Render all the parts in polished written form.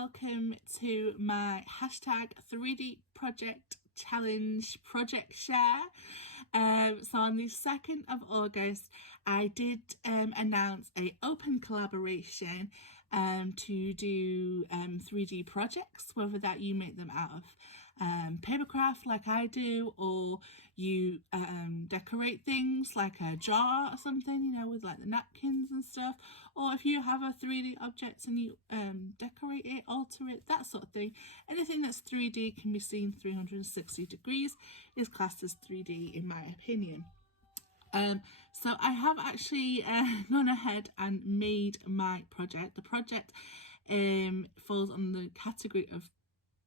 welcome to my hashtag 3D project challenge project share. So on the 2nd of August I did announce a open collaboration to do 3D projects, whether that you make them out of papercraft like I do, or you decorate things like a jar or something, you know, with like the napkins and stuff, or if you have a 3D object and you decorate it, alter it, that sort of thing. Anything that's 3D can be seen 360 degrees is classed as 3D in my opinion. So I have actually gone ahead and made my project. The project falls on the category of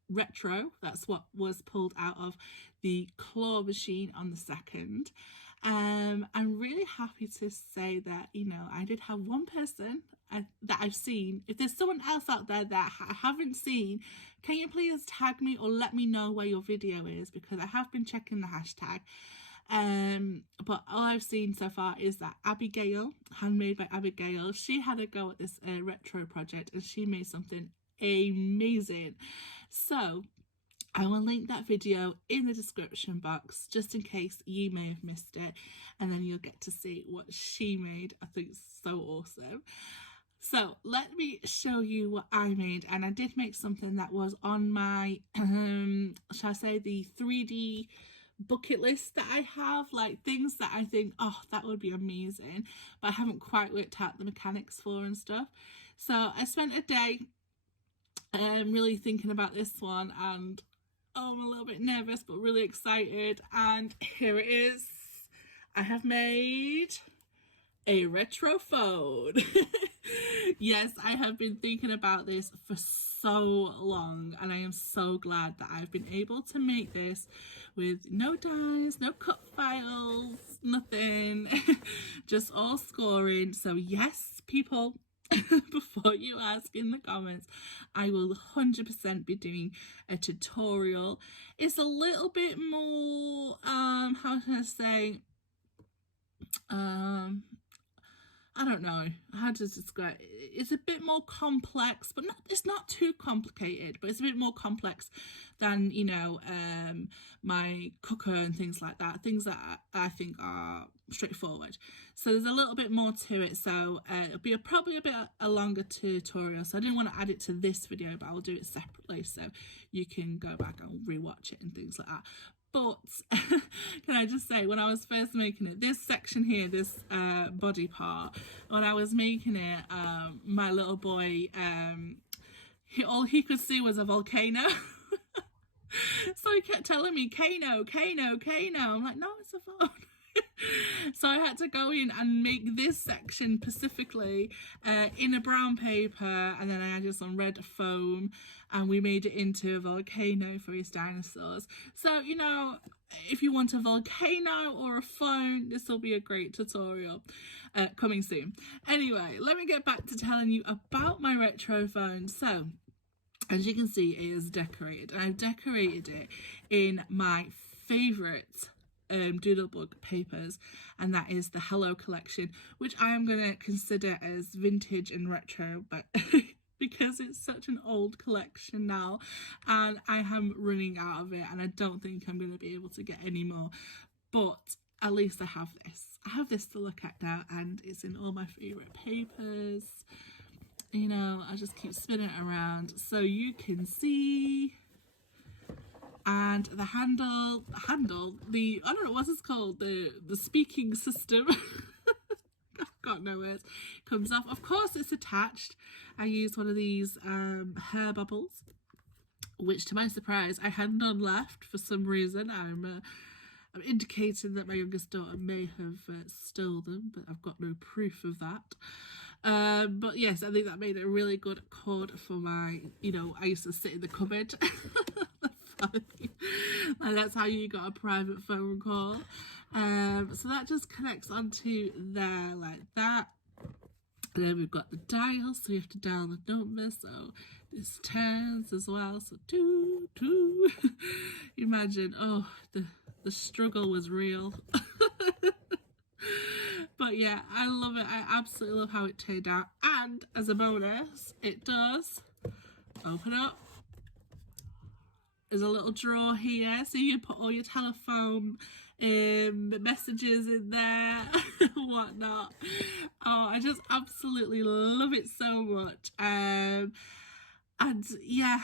retro. That's what was pulled out of the claw machine on the 2nd. I'm really happy to say that, you know, I did have one person that I've seen. If there's someone else out there that I haven't seen, can you please tag me or let me know where your video is, because I have been checking the hashtag. But all I've seen so far is that Abigail, handmade by Abigail, she had a go at this retro project and she made something amazing. So I will link that video in the description box just in case you may have missed it, and then you'll get to see what she made. I think it's so awesome. So let me show you what I made, and I did make something that was on my shall I say the 3D bucket list that I have, like things that I think, oh, that would be amazing, but I haven't quite worked out the mechanics for and stuff. So I spent a day really thinking about this one, and oh, I'm a little bit nervous but really excited, and here it is. I have made a retro phone. Yes, I have been thinking about this for so long, and I am so glad that I've been able to make this with no dies, no cut files, nothing, just all scoring. So yes, people, before you ask in the comments, I will 100% be doing a tutorial. It's a little bit more how can I say, I don't know how to describe it. It's a bit more complex, but it's not too complicated, but it's a bit more complex than, you know, my cooker and things like that, things that I think are straightforward. So there's a little bit more to it, so it'll be probably a bit a longer tutorial, so I didn't want to add it to this video, but I'll do it separately so you can go back and rewatch it and things like that. But can I just say, when I was first making it, this section here, this body part, when I was making it, my little boy, all he could see was a volcano. So he kept telling me, Kano, Kano, Kano. I'm like, no, it's a phone. So I had to go in and make this section specifically in a brown paper, and then I added some red foam, and we made it into a volcano for his dinosaurs. So, you know, if you want a volcano or a phone, this will be a great tutorial coming soon. Anyway, let me get back to telling you about my retro phone. So as you can see, it is decorated, and I've decorated it in my favourite Doodlebug papers, and that is the Hello collection, which I am going to consider as vintage and retro, but because it's such an old collection now and I am running out of it, and I don't think I'm going to be able to get any more, but at least I have this to look at now, and it's in all my favourite papers. You know, I just keep spinning it around so you can see. And the handle, I don't know what it's called, the speaking system, I've got no words, comes off. Of course it's attached. I used one of these hair bubbles, which to my surprise I had none left for some reason. I'm indicating that my youngest daughter may have stole them, but I've got no proof of that. But yes, I think that made a really good cord for my, you know, I used to sit in the cupboard. Like, that's how you got a private phone call. So that just connects onto there like that. And then we've got the dial, so you have to dial the number, so this turns as well, so two. Imagine, oh, the struggle was real. But yeah, I love it. I absolutely love how it turned out. And as a bonus, it does open up. There's a little drawer here, so you can put all your telephone messages in there and whatnot. Oh, I just absolutely love it so much. And yeah,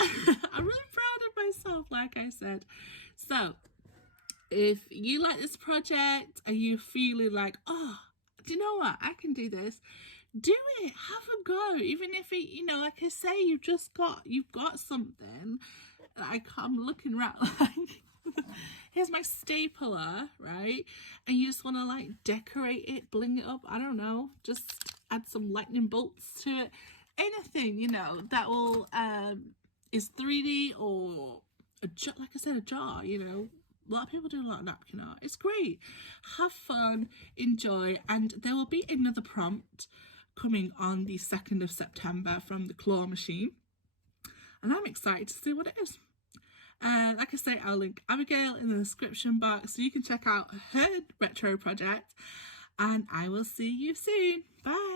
I'm really proud of myself, like I said. So if you like this project and you feeling like, oh, do you know what, I can do this, do it, have a go. Even if it, you know, like I say, you've got something. Like, I'm looking around like, here's my stapler, right? And you just want to like decorate it, bling it up, I don't know, just add some lightning bolts to it, anything, you know, that will is 3D, or like I said, a jar, you know. A lot of people do a lot of napkin art. It's great. Have fun, enjoy, and there will be another prompt coming on the 2nd of September from the Claw Machine, and I'm excited to see what it is. Like I say, I'll link Abigail in the description box so you can check out her retro project, and I will see you soon. Bye.